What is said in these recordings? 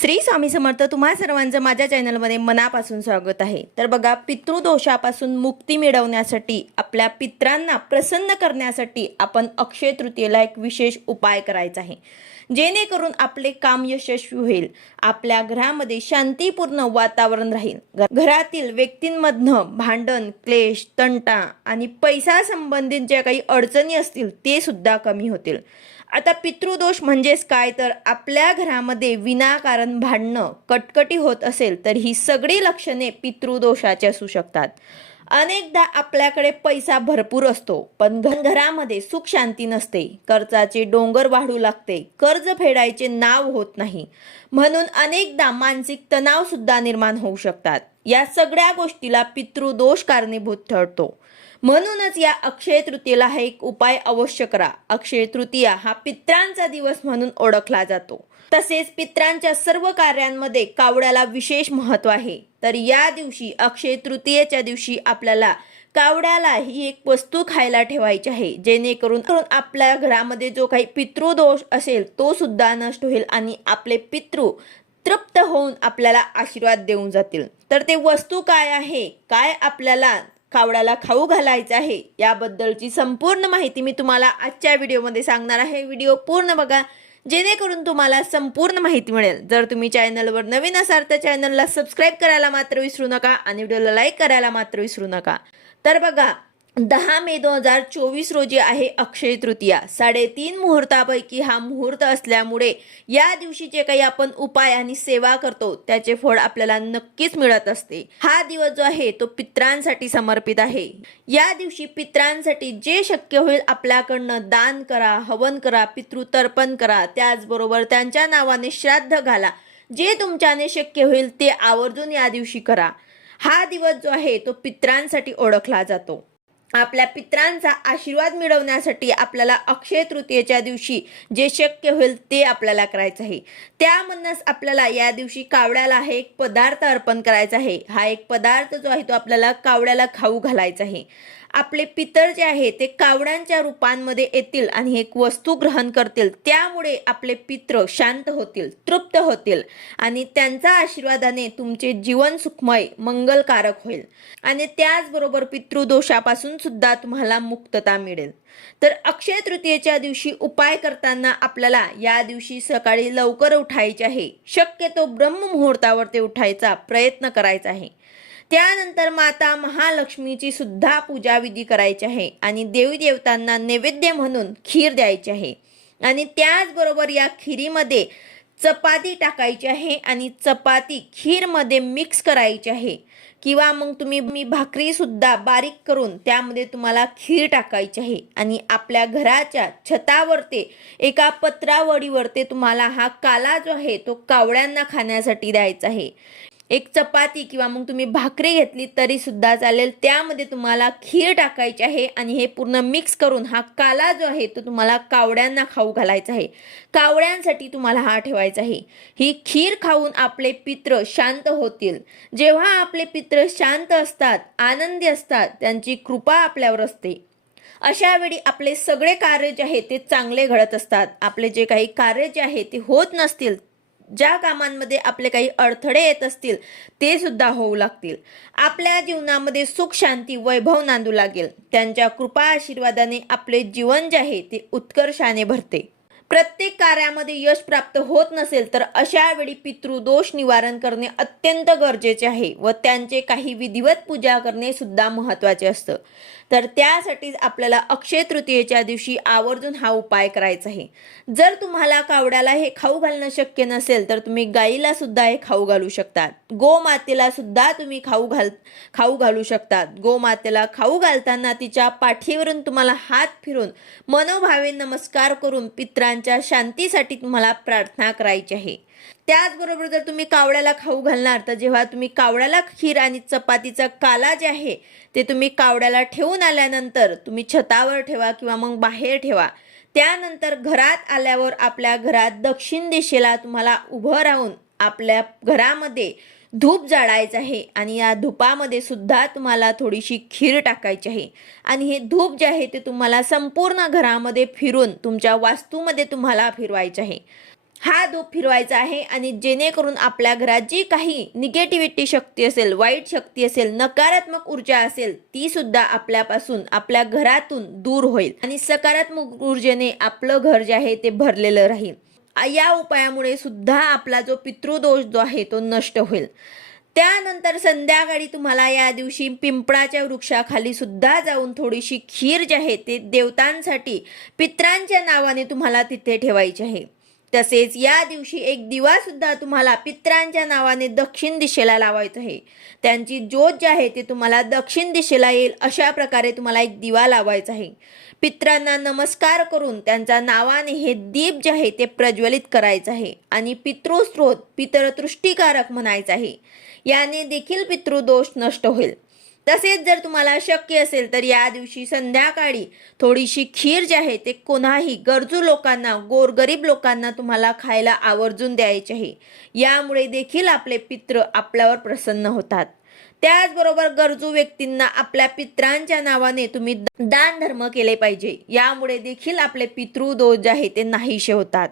श्री स्वामी समर्थ तुम्हा सर्वांचं माझ्या चॅनलमध्ये मनापासून स्वागत आहे. तर बघा पितृदोषापासून मुक्ती मिळवण्यासाठी आपल्या पित्रांना प्रसन्न करण्यासाठी आपण अक्षय तृतीयेला एक विशेष उपाय करायचा आहे. जेणेकरून आपले काम यशस्वी होईल. आपल्या घरामध्ये शांतीपूर्ण वातावरण राहील. घरातील व्यक्तींमधनं भांडण क्लेश तंटा आणि पैसा संबंधित ज्या काही अडचणी असतील ते सुद्धा कमी होतील. आता पितृदोष म्हणजेच काय? तर आपल्या घरामध्ये विनाकारण भांडणं कटकटी होत असेल तर ही सगळी लक्षणे पितृदोषाची असू शकतात. अनेकदा आपल्याकडे पैसा भरपूर असतो पण घरामध्ये सुख शांती नसते. कर्जाचे डोंगर वाढू लागते. कर्ज फेडायचे नाव होत नाही. म्हणून अनेकदा मानसिक तणाव सुद्धा निर्माण होऊ शकतात. या सगळ्या गोष्टीला पितृदोष कारणीभूत ठरतो. म्हणूनच या अक्षय तृतीयेला हा एक उपाय अवश्य करा. अक्षय तृतीया हा पित्रांचा दिवस म्हणून ओळखला जातो. तसेच पित्रांच्या सर्व कार्यांमध्ये कावड्याला विशेष महत्त्व आहे. तर या दिवशी अक्षय तृतीयेच्या दिवशी आपल्याला कावड्याला ही एक वस्तू खायला ठेवायची आहे. जेणेकरून करून आपल्या घरामध्ये जो काही पितृदोष असेल तो सुद्धा नष्ट होईल आणि आपले पितृ तृप्त होऊन आपल्याला आशीर्वाद देऊन जातील. तर ते वस्तू काय आहे? काय आपल्याला कावडाला खाऊ घालायचं आहे याबद्दलची संपूर्ण माहिती मी तुम्हाला आजच्या व्हिडिओमध्ये सांगणार आहे. व्हिडिओ पूर्ण बघा जेणेकरून तुम्हाला संपूर्ण माहिती मिळेल. जर तुम्ही चॅनलवर नवीन असाल तर चॅनलला सबस्क्राईब करायला मात्र विसरू नका आणि व्हिडिओला लाईक करायला मात्र विसरू नका. तर बघा दहा मे दोन हजार चोवीस रोजी आहे अक्षय तृतीया. साडेतीन मुहूर्तापैकी हा मुहूर्त असल्यामुळे या दिवशी जे काही आपण उपाय आणि सेवा करतो त्याचे फळ आपल्याला नक्कीच मिळत असते. हा दिवस जो आहे तो पित्रांसाठी समर्पित आहे. या दिवशी पित्रांसाठी जे शक्य होईल आपल्याकडनं दान करा हवन करा पितृतर्पण करा त्याचबरोबर त्यांच्या नावाने श्राद्ध घाला. जे तुमच्याने शक्य होईल ते आवर्जून या दिवशी करा. हा दिवस जो आहे तो पित्रांसाठी ओळखला जातो. आपल्या पित्रांचा आशीर्वाद मिळवण्यासाठी आपल्याला अक्षय तृतीयेच्या दिवशी जे शक्य होईल ते आपल्याला करायचं आहे. त्यामधूनच आपल्याला या दिवशी कावड्याला हे एक पदार्थ अर्पण करायचा आहे. हा एक पदार्थ जो आहे तो आपल्याला कावड्याला खाऊ घालायचा आहे. आपले पितर जे आहे ते कावड्यांच्या रूपांमध्ये येतील आणि एक वस्तू ग्रहण करतील. त्यामुळे आपले पित्र शांत होतील तृप्त होतील आणि त्यांचा आशीर्वादाने तुमचे जीवन सुखमय मंगलकारक होईल. आणि त्याचबरोबर पितृदोषापासून सुद्धा तुम्हाला मुक्तता मिळेल. तर अक्षय तृतीयेच्या दिवशी उपाय करताना आपल्याला या दिवशी सकाळी लवकर उठायचे आहे. शक्यतो ब्रह्ममुहूर्तावर ते उठायचा प्रयत्न करायचा आहे. त्यानंतर माता महालक्ष्मीची सुद्धा पूजाविधी करायची आहे आणि देवी देवतांना नैवेद्य म्हणून खीर द्यायची आहे. आणि त्याचबरोबर या खिरीमध्ये चपाती टाकायची आहे आणि चपाती खीरमध्ये मिक्स करायची आहे. किंवा मग तुम्ही मी भाकरीसुद्धा बारीक करून त्यामध्ये तुम्हाला खीर टाकायची आहे. आणि आपल्या घराच्या छतावर ते एका पत्रावडीवर ते तुम्हाला हा काला जो आहे तो कावड्यांना खाण्यासाठी द्यायचा आहे. एक चपाती किंवा मग तुम्ही भाकरी घेतली तरी सुद्धा चालेल. त्यामध्ये तुम्हाला खीर टाकायची आहे आणि हे पूर्ण मिक्स करून हा काला जो आहे तो तुम्हाला कावड्यांना खाऊ घालायचा आहे. कावड्यांसाठी तुम्हाला हा ठेवायचा आहे. ही खीर खाऊन आपले पित्र शांत होतील. जेव्हा आपले पित्र शांत असतात आनंदी असतात त्यांची कृपा आपल्यावर असते. अशा वेळी आपले सगळे कार्य जे आहे ते चांगले घडत असतात. आपले जे काही कार्य जे आहे ते होत नसतील ज्या कामांमध्ये आपले काही अडथळे येत असतील ते सुद्धा होऊ लागतील. आपल्या जीवनामध्ये सुख शांती वैभव नांदू लागेल. त्यांच्या कृपा आशीर्वादाने आपले जीवन जे आहे ते उत्कर्षाने भरते. प्रत्येक कार्यामध्ये यश प्राप्त होत नसेल तर अशा वेळी पितृदोष निवारण करणे अत्यंत गरजेचे आहे व त्यांचे काही विधिवत पूजा करणे सुद्धा महत्त्वाचे असतं. तर त्यासाठीच आपल्याला अक्षय तृतीयेच्या दिवशी आवर्जून हा उपाय करायचा आहे. जर तुम्हाला कावड्याला हे खाऊ घालणं शक्य नसेल तर तुम्ही गाईला सुद्धा हे खाऊ घालू शकतात. गोमातेला सुद्धा तुम्ही खाऊ घाल खाऊ घालू शकतात. गोमातेला खाऊ घालताना तिच्या पाठीवरून तुम्हाला हात फिरून मनोभावे नमस्कार करून पित्रांच्या शांतीसाठी तुम्हाला प्रार्थना करायची आहे. त्याचबरोबर जर तुम्ही कावड्याला खाऊ घालणार तर जेव्हा तुम्ही कावड्याला खीर आणि चपातीचा काला जे आहे ते तुम्ही कावड्याला ठेवून आल्यानंतर तुम्ही छतावर ठेवा किंवा मग बाहेर ठेवा. त्यानंतर घरात आल्यावर आपल्या घरात दक्षिण दिशेला तुम्हाला उभं राहून आपल्या घरामध्ये धूप जाळायचं आहे आणि या धुपामध्ये सुद्धा तुम्हाला थोडीशी खीर टाकायची आहे. आणि हे धूप जे आहे ते तुम्हाला संपूर्ण घरामध्ये फिरून तुमच्या वास्तूमध्ये तुम्हाला फिरवायचे आहे. हा धूप फिरवायचा आहे आणि जेणेकरून आपल्या घरात जी काही निगेटिव्हिटी शक्ती असेल वाईट शक्ती असेल नकारात्मक ऊर्जा असेल ती सुद्धा आपल्यापासून आपल्या घरातून दूर होईल. आणि सकारात्मक ऊर्जेने आपलं घर जे आहे ते भरलेलं राहील. या उपायामुळे सुद्धा आपला जो पितृदोष जो आहे तो नष्ट होईल. त्यानंतर संध्याकाळी तुम्हाला या दिवशी पिंपळाच्या वृक्षाखाली सुद्धा जाऊन थोडीशी खीर जी आहे ते देवतांसाठी पित्रांच्या नावाने तुम्हाला तिथे ठेवायची आहे. तसेच या दिवशी एक दिवा सुद्धा तुम्हाला पित्रांच्या नावाने दक्षिण दिशेला लावायचा आहे. त्यांची ज्योत जी आहे ती तुम्हाला दक्षिण दिशेला येईल अशा प्रकारे तुम्हाला एक दिवा लावायचा आहे. पित्रांना नमस्कार करून त्यांच्या नावाने हे दीप जे आहे ते प्रज्वलित करायचं आहे आणि पितृस्त्रोत पितरतृष्टीकारक म्हणायचं आहे. याने देखील पितृदोष नष्ट होईल. तसेच जर तुम्हाला शक्य असेल तर या दिवशी संध्याकाळी थोडीशी खीर जी आहे ते कोणाही गरजू लोकांना गोरगरीब लोकांना तुम्हाला खायला आवर्जून द्यायचे आहे. यामुळे देखील आपले पित्र आपल्यावर प्रसन्न होतात. त्याचबरोबर गरजू व्यक्तींना आपल्या पित्रांच्या नावाने तुम्ही दान धर्म केले पाहिजे. यामुळे देखील आपले पितृदोष जे आहे ते नाहीसे होतात.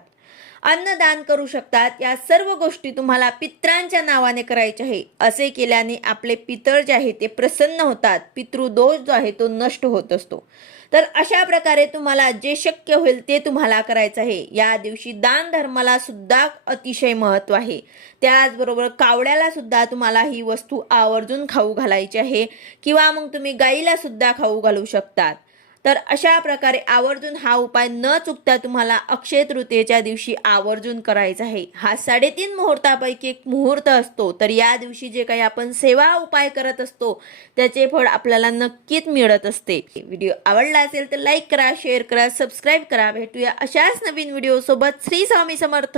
अन्नदान करू शकतात. या सर्व गोष्टी तुम्हाला पित्रांच्या नावाने करायच्या आहे. असे केल्याने आपले पितर जे आहे ते प्रसन्न होतात. पितृदोष जो आहे तो नष्ट होत असतो. तर अशा प्रकारे तुम्हाला जे शक्य होईल ते तुम्हाला करायचं आहे. या दिवशी दान धर्माला सुद्धा अतिशय महत्त्व आहे. त्याचबरोबर कावड्याला सुद्धा तुम्हाला ही वस्तू आवर्जून खाऊ घालायची आहे. किंवा मग तुम्ही गाईला सुद्धा खाऊ घालू शकतात. तर अशा प्रकारे आवर्जून हा उपाय न चुकता तुम्हाला अक्षय तृतीयेच्या दिवशी आवर्जून करायचा आहे. हा साडेतीन मुहूर्तापैकी एक मुहूर्त असतो. तर या दिवशी जे काही आपण सेवा उपाय करत असतो त्याचे फळ आपल्याला नक्कीच मिळत असते. व्हिडिओ आवडला असेल तर लाईक करा शेअर करा सबस्क्राईब करा. भेटूया अशाच नवीन व्हिडिओ सोबत श्री स्वामी समर्थ.